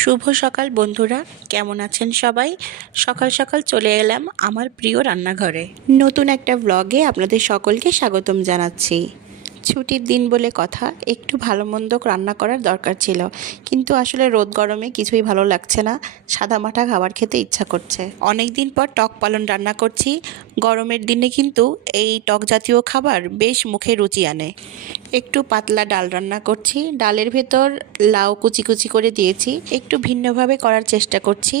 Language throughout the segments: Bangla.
শুভ সকাল বন্ধুরা, কেমন আছেন সবাই? সকাল সকাল চলে এলাম আমার প্রিয় রান্নাঘরে। নতুন একটা ব্লগে আপনাদের সকলকে স্বাগতম জানাচ্ছি। ছুটির দিন বলে কথা, একটু ভালো মন্দ রান্না করার দরকার ছিল, কিন্তু আসলে রোদ গরমে কিছুই ভালো লাগছে না। সাদামাটা খাবার খেতে ইচ্ছা করছে। অনেক দিন পর টক পালন রান্না করছি। গরমের দিনে কিন্তু এই টক জাতীয় খাবার বেশ মুখে রুচি আনে। একটু পাতলা ডাল রান্না করছি। ডালের ভেতর লাউ কুচি কুচি করে দিয়েছি, একটু ভিন্নভাবে করার চেষ্টা করছি।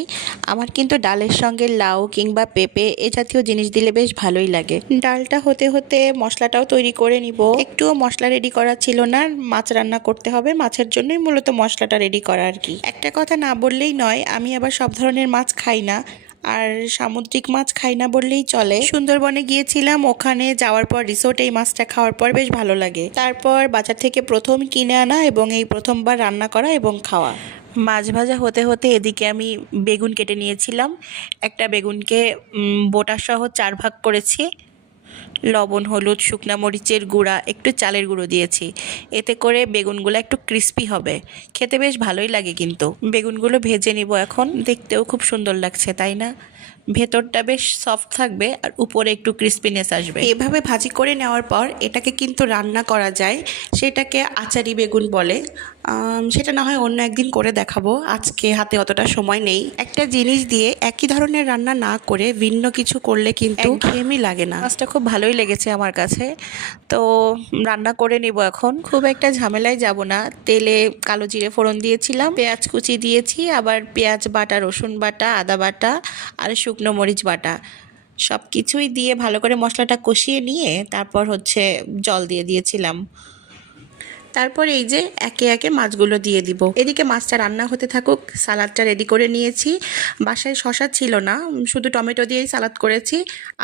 আমার কিন্তু ডালের সঙ্গে লাউ কিংবা পেঁপে এ জাতীয় জিনিস দিলে বেশ ভালোই লাগে। ডালটা হতে হতে মশলাটাও তৈরি করে নিব। একটুও মশলা রেডি করা ছিল না, মাছ রান্না করতে হবে, মাছের জন্যই মূলত মশলাটা রেডি করা আর কি। একটা কথা না বললেই নয়, আমি আবার সব ধরনের মাছ খাই না, আর সামুদ্রিক মাছ খাই না বললেই চলে। সুন্দরবনে গিয়েছিলাম, ওখানে যাওয়ার পর রিসোর্টে এই মাছটা খাওয়ার পর বেশ ভালো লাগে। তারপর বাজার থেকে প্রথম কিনে আনা এবং এই প্রথমবার রান্না করা এবং খাওয়া। মাছ ভাজা হতে হতে এদিকে আমি বেগুন কেটে নিয়েছিলাম। একটা বেগুনকে বোটাসহ 4 ভাগ করেছি। লবণ, হলুদ, শুকনা মরিচের গুঁড়া, একটু চালের গুঁড়ো দিয়েছি। এতে করে বেগুনগুলো একটু ক্রিস্পি হবে, খেতে বেশ ভালোই লাগে। কিন্তু বেগুনগুলো ভেজে নিব এখন। দেখতেও খুব সুন্দর লাগছে, তাই না? ভেতরটা বেশ সফট থাকবে আর উপরে একটু ক্রিস্পিনেস আসবে। এভাবে ভাজি করে নেওয়ার পর এটাকে কিন্তু রান্না করা যায়, সেটাকে আচারি বেগুন বলে। সেটা না হয় অন্য একদিন করে দেখাবো, আজকে হাতে অতটা সময় নেই। একটা জিনিস দিয়ে একই ধরনের রান্না না করে ভিন্ন কিছু করলে কিন্তু একঘেয়েমি লাগে না। মাছটা খুব ভালোই লেগেছে আমার কাছে, তো রান্না করে নিব এখন। খুব একটা ঝামেলায় যাব না। তেলে কালো জিরে ফোড়ন দিয়েছিলাম, পেঁয়াজ কুচি দিয়েছি, আবার পেঁয়াজ বাটা, রসুন বাটা, আদা বাটা আর শুকনো মরিচ বাটা সব কিছুই দিয়ে ভালো করে মশলাটা কষিয়ে নিয়ে তারপর জল দিয়ে দিয়েছিলাম। তারপর এই যে একে একে মাছগুলো দিয়ে দিব। এদিকে মাছটা রান্না হতে থাকুক, সালাদটা রেডি করে নিয়েছি। বাসায় শসা ছিল না, শুধু টমেটো দিয়েই সালাদ করেছি।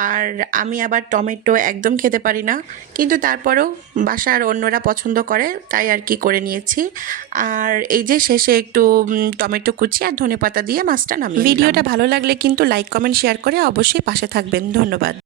আর আমি আবার টমেটো একদম খেতে পারি না, কিন্তু তারপরেও বাসার অন্যরা পছন্দ করে, তাই আর কি করে নিয়েছি। আর এই যে শেষে একটু টমেটো কুচি আর ধনেপাতা দিয়ে মাছটা নামিয়ে। ভিডিওটা ভালো লাগলে কিন্তু লাইক, কমেন্ট, শেয়ার করে অবশ্যই পাশে থাকবেন। ধন্যবাদ।